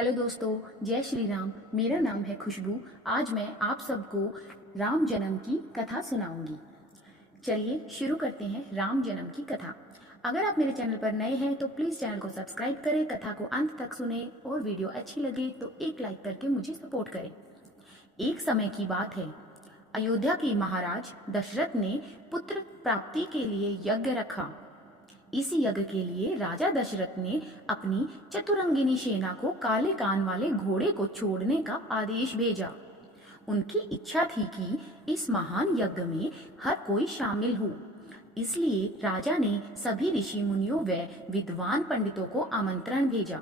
Hello दोस्तों, जय श्री राम। मेरा नाम है खुशबू। आज मैं आप सबको राम जन्म की कथा सुनाऊंगी। चलिए शुरू करते हैं राम जन्म की कथा। अगर आप मेरे चैनल पर नए हैं तो प्लीज़ चैनल को सब्सक्राइब करें, कथा को अंत तक सुने और वीडियो अच्छी लगे तो एक लाइक करके मुझे सपोर्ट करें। एक समय की बात है, अयोध्या के महाराज दशरथ ने पुत्र प्राप्ति के लिए यज्ञ रखा। इस यज्ञ के लिए राजा दशरथ ने अपनी चतुरंगिनी सेना को काले कान वाले घोड़े को छोड़ने का आदेश भेजा। उनकी इच्छा थी कि इस महान यज्ञ में हर कोई शामिल हो। इसलिए राजा ने सभी ऋषि मुनियों व विद्वान पंडितों को आमंत्रण भेजा।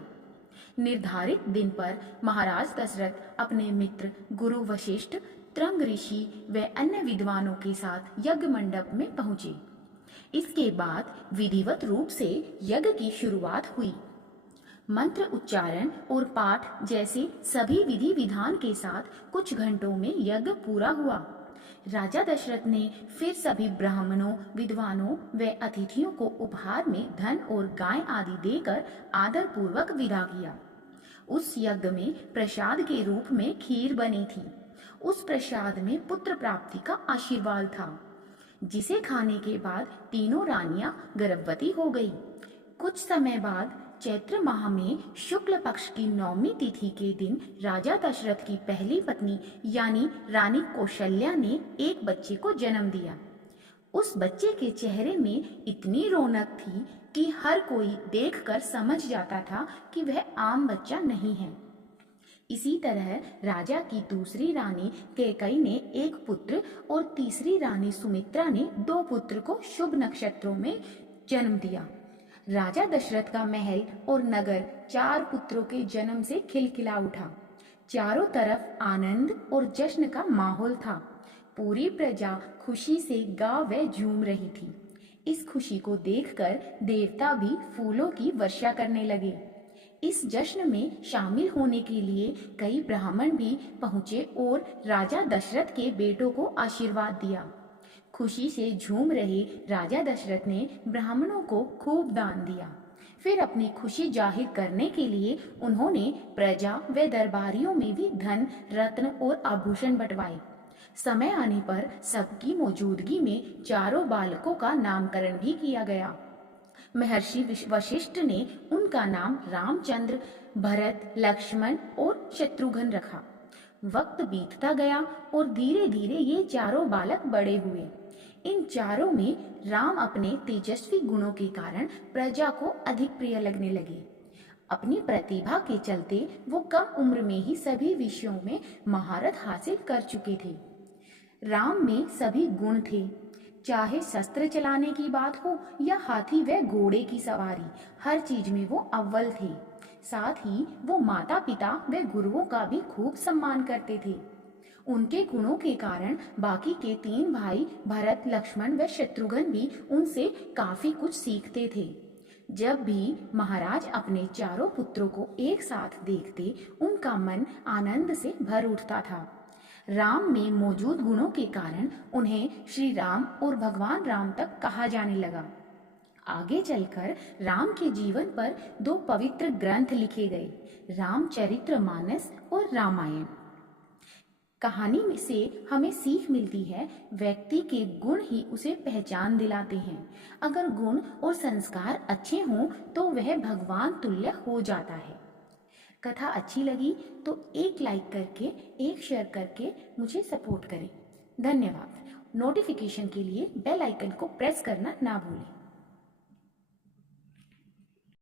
निर्धारित दिन पर महाराज दशरथ अपने मित्र गुरु वशिष्ठ, त्रंग ऋषि व अन्य विद्वानों के साथ यज्ञ मंडप में पहुंचे। इसके बाद विधिवत रूप से यज्ञ की शुरुआत हुई। मंत्र उच्चारण और पाठ जैसे सभी विधि विधान के साथ कुछ घंटों में यज्ञ पूरा हुआ। राजा दशरथ ने फिर सभी ब्राह्मणों, विद्वानों व अतिथियों को उपहार में धन और गाय आदि देकर आदर पूर्वक विदा किया। उस यज्ञ में प्रसाद के रूप में खीर बनी थी। उस प्रसाद में पुत्र प्राप्ति का आशीर्वाद था, जिसे खाने के बाद तीनों रानियां गर्भवती हो गई। कुछ समय बाद चैत्र माह में शुक्ल पक्ष की 9वीं तिथि के दिन राजा दशरथ की पहली पत्नी यानी रानी कौशल्या ने एक बच्चे को जन्म दिया। उस बच्चे के चेहरे में इतनी रौनक थी कि हर कोई देखकर समझ जाता था कि वह आम बच्चा नहीं है। इसी तरह राजा की दूसरी रानी कैकई ने एक पुत्र और तीसरी रानी सुमित्रा ने 2 पुत्र को शुभ नक्षत्रों में जन्म दिया। राजा दशरथ का महल और नगर 4 पुत्रों के जन्म से खिलखिला उठा। चारों तरफ आनंद और जश्न का माहौल था। पूरी प्रजा खुशी से गा व झूम रही थी। इस खुशी को देखकर देवता भी फूलों की वर्षा करने लगे। इस जश्न में शामिल होने के लिए कई ब्राह्मण भी पहुंचे और राजा दशरथ के बेटों को आशीर्वाद दिया। खुशी से झूम रहे राजा दशरथ ने ब्राह्मणों को खूब दान दिया। फिर अपनी खुशी जाहिर करने के लिए उन्होंने प्रजा व दरबारियों में भी धन, रत्न और आभूषण बंटवाए। समय आने पर सबकी मौजूदगी में चारों बालकों का नामकरण भी किया गया। महर्षि वशिष्ठ ने उनका नाम रामचंद्र, भरत, लक्ष्मण और शत्रुघ्न रखा। वक्त बीतता गया और धीरे धीरे ये चारों बालक बड़े हुए। इन चारों में राम अपने तेजस्वी गुणों के कारण प्रजा को अधिक प्रिय लगने लगे। अपनी प्रतिभा के चलते वो कम उम्र में ही सभी विषयों में महारत हासिल कर चुके थे। राम में सभी गुण थे, चाहे शस्त्र चलाने की बात हो या हाथी व घोड़े की सवारी, हर चीज में वो अव्वल थे। साथ ही वो माता पिता व गुरुओं का भी खूब सम्मान करते थे। उनके गुणों के कारण बाकी के 3 भाई भरत, लक्ष्मण व शत्रुघ्न भी उनसे काफी कुछ सीखते थे। जब भी महाराज अपने चारों पुत्रों को एक साथ देखते, उनका मन आनंद से भर उठता था। राम में मौजूद गुणों के कारण उन्हें श्री राम और भगवान राम तक कहा जाने लगा। आगे चलकर राम के जीवन पर 2 पवित्र ग्रंथ लिखे गए, रामचरितमानस और रामायण। कहानी में से हमें सीख मिलती है, व्यक्ति के गुण ही उसे पहचान दिलाते हैं। अगर गुण और संस्कार अच्छे हों तो वह भगवान तुल्य हो जाता है। कथा अच्छी लगी तो एक लाइक करके, एक शेयर करके मुझे सपोर्ट करें। धन्यवाद। नोटिफिकेशन के लिए बेल आइकन को प्रेस करना ना भूलें।